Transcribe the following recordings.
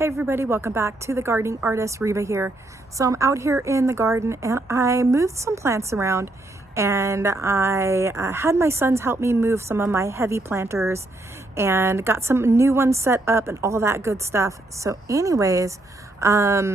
Hey everybody, welcome back to the gardening artist. Reba here. So I'm out here in the garden and I moved some plants around, and I had my sons help me move some of my heavy planters and got some new ones set up and all that good stuff. So anyways, let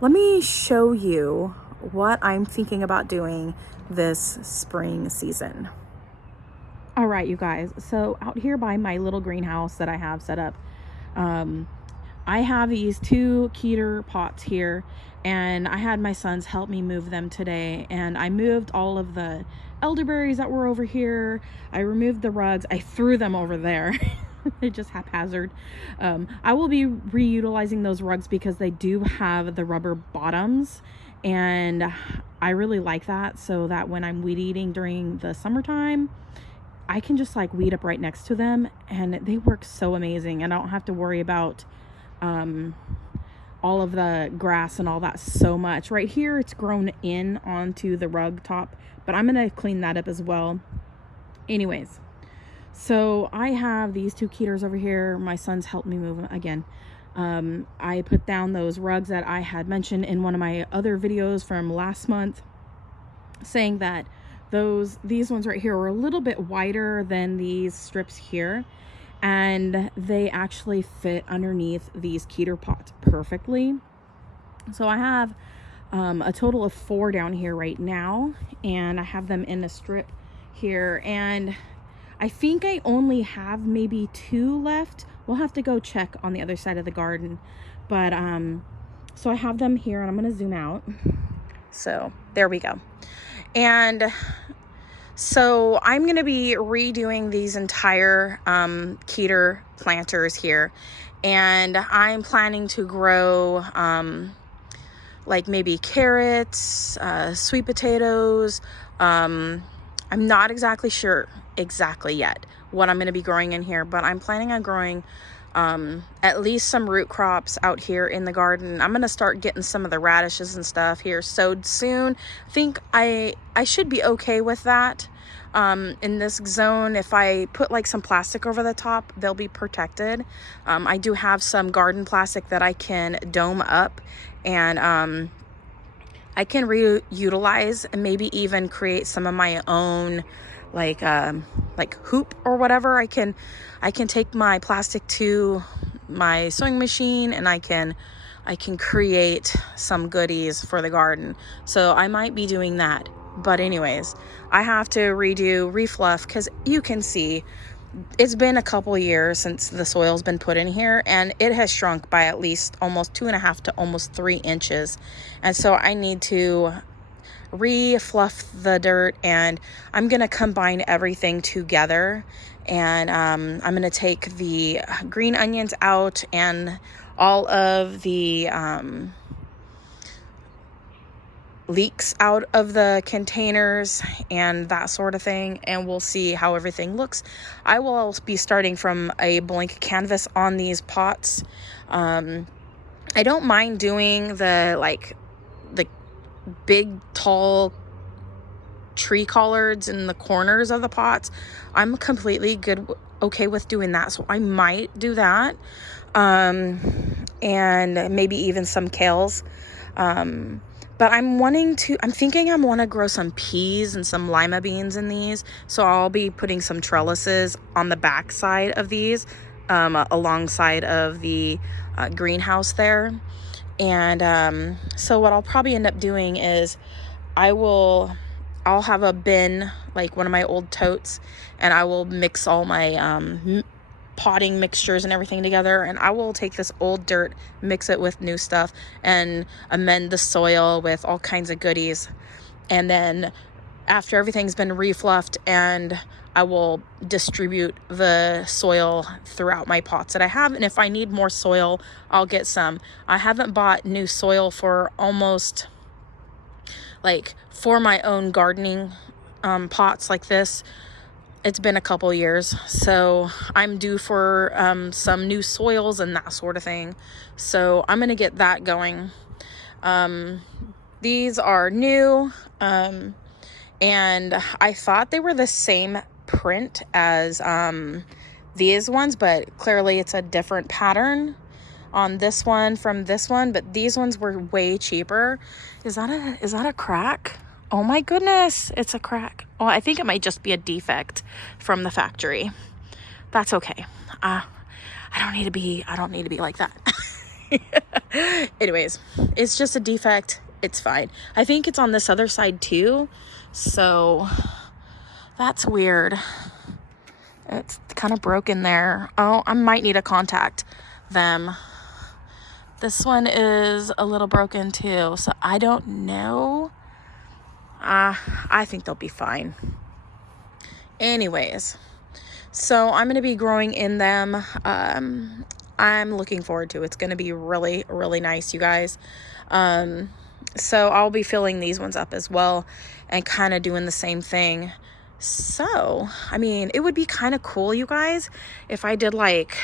me show you what I'm thinking about doing this spring season. All right, you guys, so out here by my little greenhouse that I have set up, I have these 2 Keter pots here, and I had my sons help me move them today, and I moved all of the elderberries that were over here. I removed the rugs. I threw them over there. They're just haphazard. I will be reutilizing those rugs because they do have the rubber bottoms, and I really like that, so that when I'm weed eating during the summertime, I can just like weed up right next to them, and they work so amazing, and I don't have to worry about all of the grass and all that so much. Right here it's grown in onto the rug top, but I'm gonna clean that up as well. Anyways, so I have these 2 Keters over here. My sons helped me move them again. I put down those rugs that I had mentioned in one of my other videos from last month, saying that these ones right here were a little bit wider than these strips here, and they actually fit underneath these Keter pots perfectly. So I have a total of 4 down here right now, and I have them in a strip here, and I think I only have maybe 2 left. We'll have to go check on the other side of the garden, but so I have them here, and I'm going to zoom out. So there we go. And so I'm going to be redoing these entire Keter planters here, and I'm planning to grow like maybe carrots, sweet potatoes. I'm not exactly sure yet what I'm going to be growing in here, but I'm planning on growing at least some root crops out here in the garden. I'm going to start getting some of the radishes and stuff here sowed soon. I think I should be okay with that. In this zone, if I put like some plastic over the top, they'll be protected. I do have some garden plastic that I can dome up, and I can reutilize and maybe even create some of my own like hoop or whatever. I can take my plastic to my sewing machine, and I can create some goodies for the garden. So I might be doing that. But anyways, I have to refluff, because you can see it's been a couple years since the soil's been put in here, and it has shrunk by at least almost 2.5 to almost 3 inches. And so I need to refluff the dirt, and I'm going to combine everything together. And I'm going to take the green onions out and all of the leaks out of the containers and that sort of thing, and we'll see how everything looks. I will be starting from a blank canvas on these pots. I don't mind doing the big tall tree collards in the corners of the pots. I'm completely okay with doing that, so I might do that, and maybe even some kales. But I'm thinking I want to grow some peas and some lima beans in these. So I'll be putting some trellises on the back side of these, alongside of the greenhouse there. And so what I'll probably end up doing is I'll have a bin, like one of my old totes, and I will mix all my potting mixtures and everything together, and I will take this old dirt, mix it with new stuff, and amend the soil with all kinds of goodies. And then after everything's been refluffed, and I will distribute the soil throughout my pots that I have, and if I need more soil, I'll get some. I haven't bought new soil for almost, like, for my own gardening pots like this. It's been a couple years, so I'm due for some new soils and that sort of thing. So I'm gonna get that going. These are new, and I thought they were the same print as these ones, but clearly it's a different pattern. on this one from this one, but these ones were way cheaper. Is that a crack? Oh my goodness, it's a crack. Oh, I think it might just be a defect from the factory. That's okay. I don't need to be like that. Anyways, it's just a defect. It's fine. I think it's on this other side too. So that's weird. It's kind of broken there. Oh, I might need to contact them. This one is a little broken too. So I don't know. I think they'll be fine. Anyways, so I'm going to be growing in them. I'm looking forward to it. It's going to be really, really nice, you guys. So I'll be filling these ones up as well and kind of doing the same thing. So, I mean, it would be kind of cool, you guys, if I did like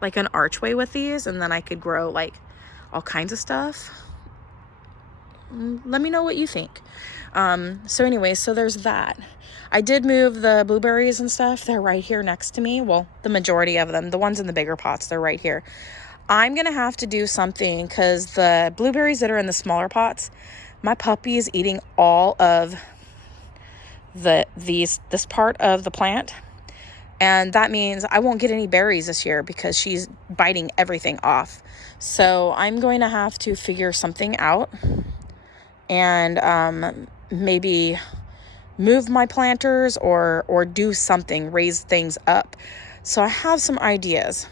an archway with these, and then I could grow like all kinds of stuff. Let me know what you think. So anyway, so there's that. I did move the blueberries and stuff. They're right here next to me. Well, the majority of them, the ones in the bigger pots, they're right here. I'm going to have to do something because the blueberries that are in the smaller pots, my puppy is eating all of this part of the plant. And that means I won't get any berries this year because she's biting everything off. So I'm going to have to figure something out and maybe move my planters or do something, raise things up. So I have some ideas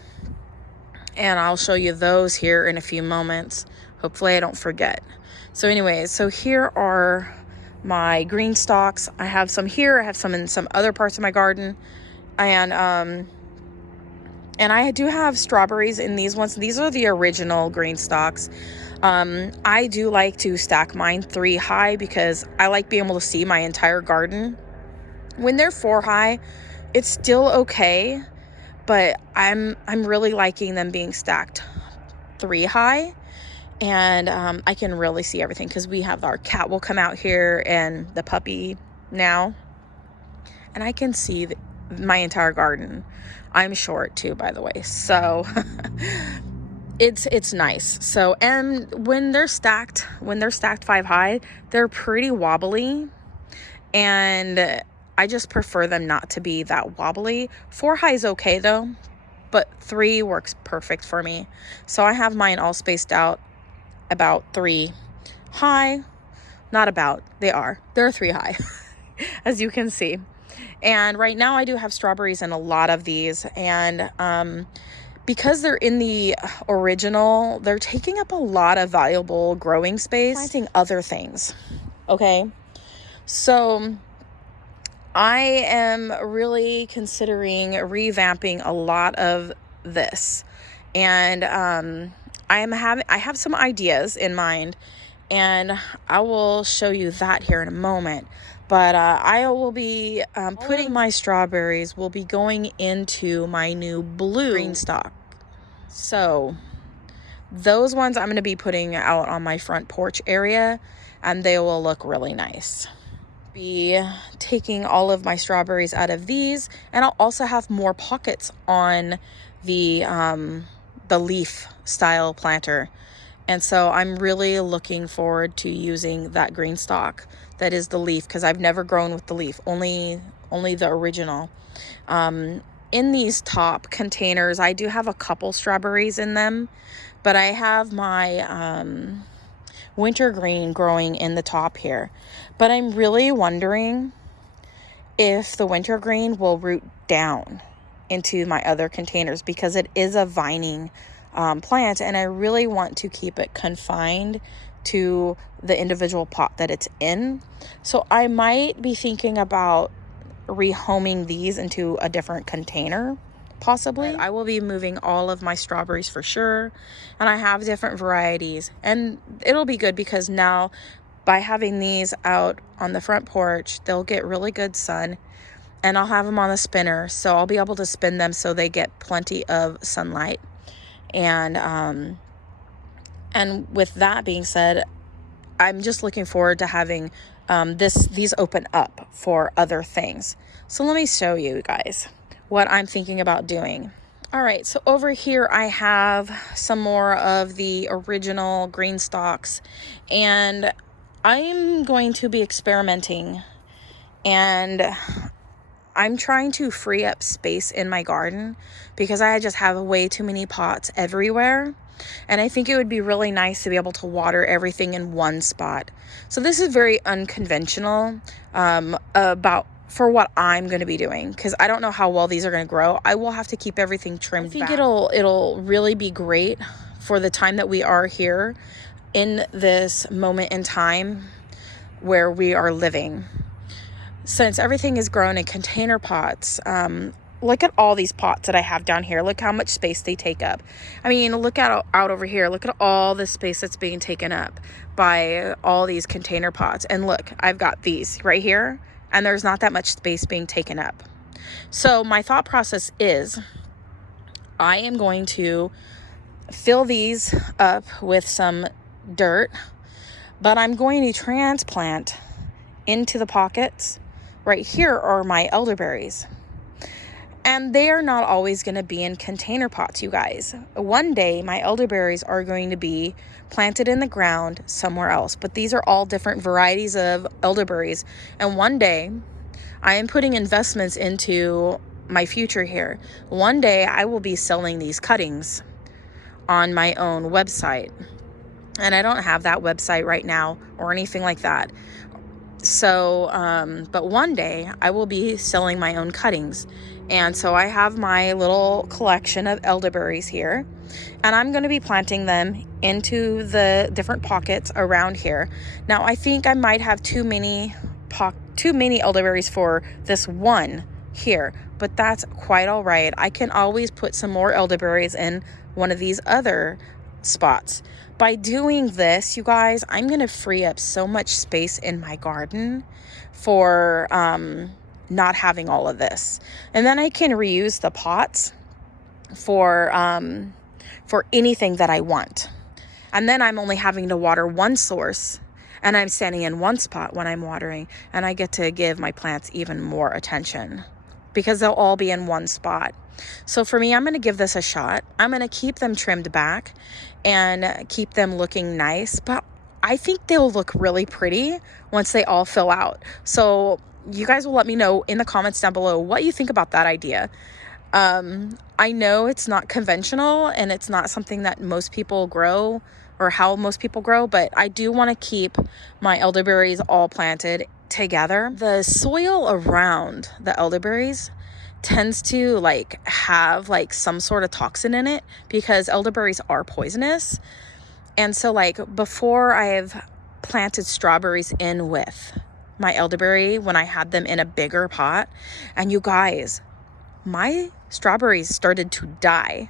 and I'll show you those here in a few moments. Hopefully I don't forget. So anyways, so here are my green stalks. I have some here. I have some in some other parts of my garden. And I do have strawberries in these ones. These are the original green stalks. I do like to stack mine 3 high because I like being able to see my entire garden. When they're 4 high, it's still okay, but I'm really liking them being stacked 3 high. And I can really see everything because we have our cat will come out here and the puppy now. And I can see my entire garden. I'm short too, by the way. So it's nice. So, and when they're stacked 5 high, they're pretty wobbly. And I just prefer them not to be that wobbly. 4 high is okay though, but 3 works perfect for me. So I have mine all spaced out about 3 high. Not about, they're 3 high, as you can see. And right now I do have strawberries in a lot of these. And because they're in the original, they're taking up a lot of valuable growing space, planting other things. Okay. So I am really considering revamping a lot of this. And I have some ideas in mind, and I will show you that here in a moment. But I will be putting my strawberries will be going into my new blue Greenstalk. So those ones I'm going to be putting out on my front porch area, and they will look really nice. Be taking all of my strawberries out of these, and I'll also have more pockets on the leaf style planter. And so I'm really looking forward to using that green stalk that is the leaf, because I've never grown with the leaf, only the original. In these top containers, I do have a couple strawberries in them, but I have my wintergreen growing in the top here. But I'm really wondering if the wintergreen will root down into my other containers, because it is a vining plant, and I really want to keep it confined to the individual pot that it's in. So I might be thinking about rehoming these into a different container, possibly. But I will be moving all of my strawberries for sure, and I have different varieties, and it'll be good because now by having these out on the front porch, they'll get really good sun, and I'll have them on the spinner, so I'll be able to spin them so they get plenty of sunlight. And with that being said, I'm just looking forward to having these open up for other things. So let me show you guys what I'm thinking about doing. All right, so over here I have some more of the original Greenstalks, and I'm going to be experimenting, and I'm trying to free up space in my garden because I just have way too many pots everywhere. And I think it would be really nice to be able to water everything in one spot. So this is very unconventional for what I'm going to be doing, because I don't know how well these are going to grow. I will have to keep everything trimmed back. I think it'll really be great for the time that we are here in this moment in time where we are living. Since everything is grown in container pots, look at all these pots that I have down here. Look how much space they take up. I mean, look out over here. Look at all the space that's being taken up by all these container pots. And look, I've got these right here, and there's not that much space being taken up. So my thought process is I am going to fill these up with some dirt, but I'm going to transplant into the pockets. Right here are my elderberries. And they are not always going to be in container pots, you guys. One day, my elderberries are going to be planted in the ground somewhere else. But these are all different varieties of elderberries. And one day, I am putting investments into my future here. One day, I will be selling these cuttings on my own website. And I don't have that website right now or anything like that. So, but one day I will be selling my own cuttings. And so I have my little collection of elderberries here, and I'm going to be planting them into the different pockets around here. Now, I think I might have too many elderberries for this one here, but that's quite all right. I can always put some more elderberries in one of these other spots. By doing this, you guys, I'm going to free up so much space in my garden for not having all of this. And then I can reuse the pots for anything that I want. And then I'm only having to water one source, and I'm standing in one spot when I'm watering, and I get to give my plants even more attention because they'll all be in one spot. So for me, I'm going to give this a shot. I'm going to keep them trimmed back and keep them looking nice, but I think they'll look really pretty once they all fill out. So you guys will let me know in the comments down below what you think about that idea. I know it's not conventional and it's not something that most people grow or how most people grow, but I do want to keep my elderberries all planted together. The soil around the elderberries tends to have some sort of toxin in it because elderberries are poisonous. And so before I've planted strawberries in with my elderberry, when I had them in a bigger pot, and you guys, my strawberries started to die.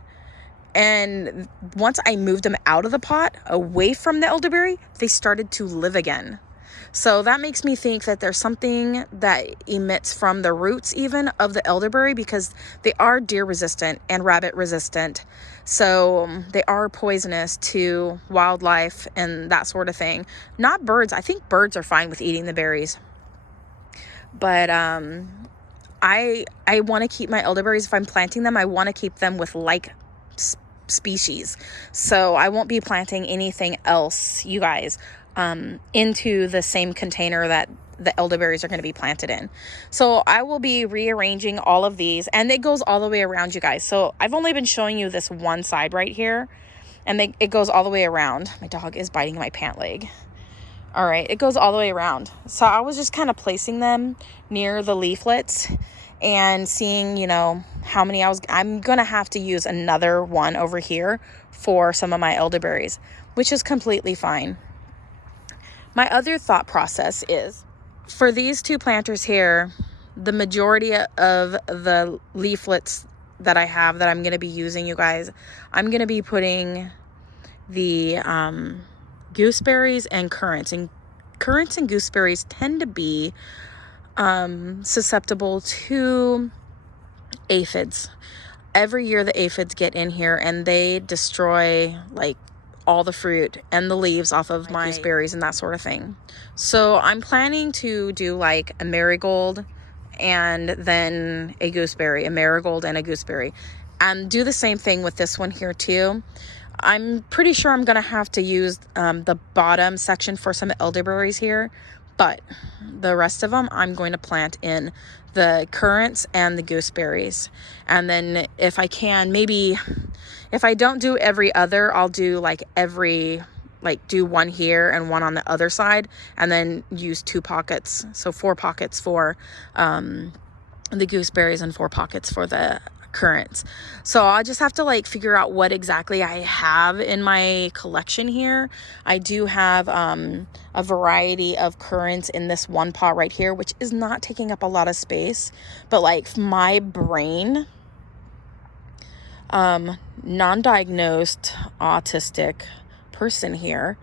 And once I moved them out of the pot away from the elderberry, they started to live again. So that makes me think that there's something that emits from the roots even of the elderberry, because they are deer resistant and rabbit resistant. So they are poisonous to wildlife and that sort of thing. Not birds. I think birds are fine with eating the berries. But I want to keep my elderberries, if I'm planting them, I want to keep them with species. So I won't be planting anything else, you guys, into the same container that the elderberries are going to be planted in. So I will be rearranging all of these, and it goes all the way around, you guys. So I've only been showing you this one side right here, and it goes all the way around. My dog is biting my pant leg. All right, it goes all the way around. So I was just kind of placing them near the leaflets and seeing, how many I'm going to have to use another one over here for some of my elderberries, which is completely fine. My other thought process is, for these two planters here, the majority of the leaflets that I have that I'm going to be using, you guys, I'm going to be putting the gooseberries and currants. And currants and gooseberries tend to be susceptible to aphids. Every year the aphids get in here and they destroy all the fruit and the leaves off of my gooseberries and that sort of thing. So I'm planning to do a marigold and then a gooseberry, a marigold and a gooseberry. And do the same thing with this one here too. I'm pretty sure I'm going to have to use the bottom section for some elderberries here, but the rest of them I'm going to plant in the currants and the gooseberries. And then if I can, maybe if I don't do every other, I'll do like do one here and one on the other side, and then use 2 pockets. So 4 pockets for the gooseberries and 4 pockets for the currants. So I just have to like figure out what exactly I have in my collection here. I do have a variety of currants in this one pot right here, which is not taking up a lot of space, but like my brain, non-diagnosed autistic person here,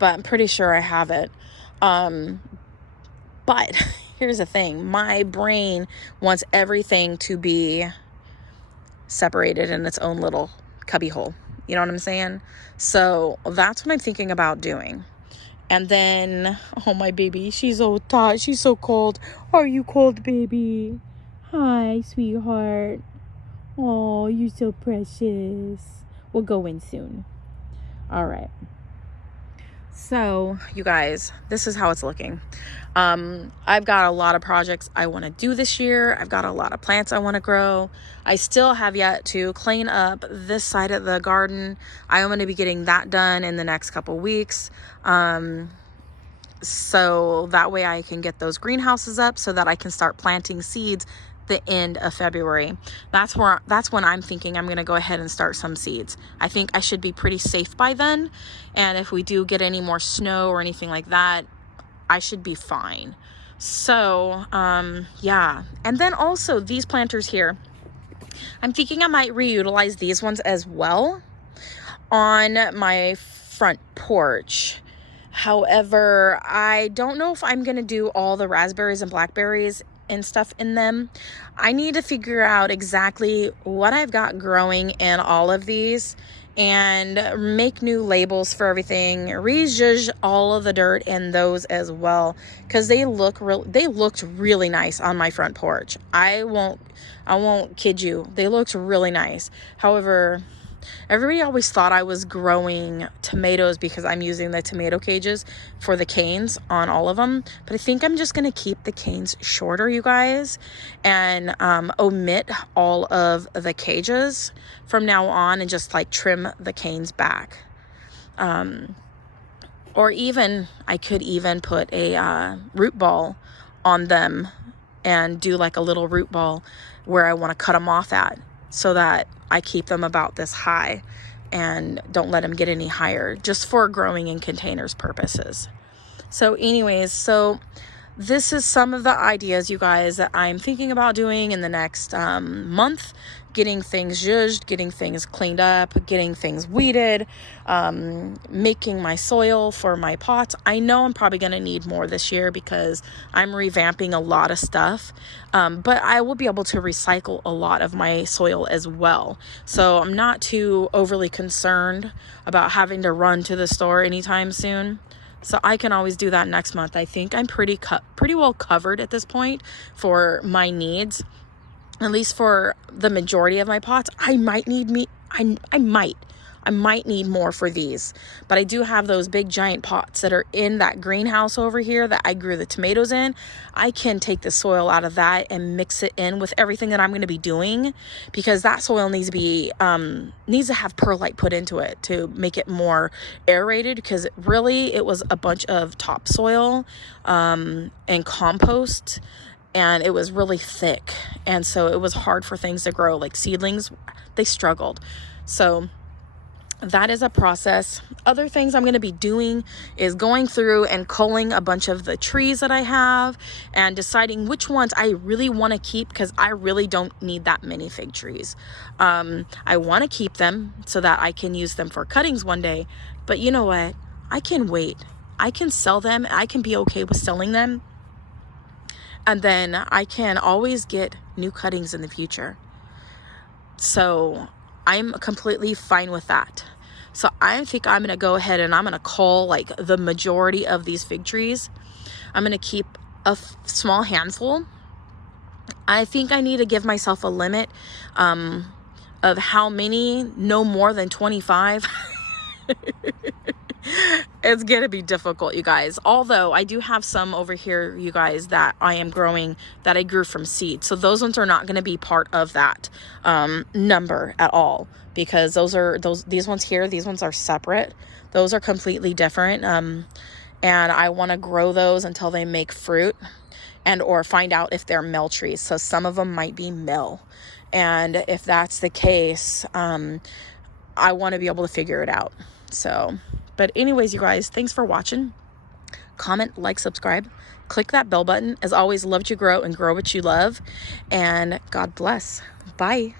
but I'm pretty sure I have it. But here's the thing, my brain wants everything to be separated in its own little cubby hole. You know what I'm saying? So that's what I'm thinking about doing. And then, oh, my baby, she's so tired. She's so cold. Are you cold, baby? Hi, sweetheart. Oh, you're so precious. We'll go in soon. All right. So, you guys, this is how it's looking. I've got a lot of projects I want to do this year. I've got a lot of plants I want to grow. I still have yet to clean up this side of the garden. I am going to be getting that done in the next couple weeks. So that way I can get those greenhouses up so that I can start planting seeds the end of February. That's when I'm thinking I'm going to go ahead and start some seeds. I think I should be pretty safe by then. And if we do get any more snow or anything like that, I should be fine. So, yeah. And then also these planters here, I'm thinking I might reutilize these ones as well on my front porch. However, I don't know if I'm going to do all the raspberries and blackberries and stuff in them. I need to figure out exactly what I've got growing in all of these and make new labels for everything. Rejudge all of the dirt in those as well, because they looked really nice on my front porch. I won't kid you. They looked really nice. However, everybody always thought I was growing tomatoes because I'm using the tomato cages for the canes on all of them. But I think I'm just going to keep the canes shorter, you guys, and omit all of the cages from now on and just like trim the canes back. Or even, I could even put a root ball on them and do like a little root ball where I want to cut them off at, so that I keep them about this high and don't let them get any higher, just for growing in containers purposes. So anyways, so this is some of the ideas, you guys, that I'm thinking about doing in the next month. Getting things zhuzhed, getting things cleaned up, getting things weeded, making my soil for my pots. I know I'm probably going to need more this year because I'm revamping a lot of stuff, but I will be able to recycle a lot of my soil as well. So I'm not too overly concerned about having to run to the store anytime soon. So I can always do that next month. I think I'm pretty well covered at this point for my needs. At least for the majority of my pots. I might need more for these, but I do have those big giant pots that are in that greenhouse over here that I grew the tomatoes in. I can take the soil out of that and mix it in with everything that I'm going to be doing, because that soil needs to have perlite put into it to make it more aerated, because really it was a bunch of topsoil and compost. And it was really thick, and so it was hard for things to grow. Like seedlings, they struggled. So that is a process. Other things I'm going to be doing is going through and culling a bunch of the trees that I have and deciding which ones I really want to keep, because I really don't need that many fig trees. I want to keep them so that I can use them for cuttings one day, but you know what? I can wait. I can sell them. I can be okay with selling them. And then I can always get new cuttings in the future. So I'm completely fine with that. So I think I'm going to go ahead and I'm going to cull like the majority of these fig trees. I'm going to keep a small handful. I think I need to give myself a limit. of how many, no more than 25. It's gonna be difficult, you guys. Although I do have some over here, you guys, that I am growing that I grew from seed. So those ones are not gonna be part of that number at all, because these ones here, these ones are separate. Those are completely different. And I want to grow those until they make fruit, and or find out if they're male trees. So some of them might be male. And if that's the case, I want to be able to figure it out. So, but anyways, you guys, thanks for watching. Comment, like, subscribe, click that bell button. As always, love what you grow and grow what you love. And God bless. Bye.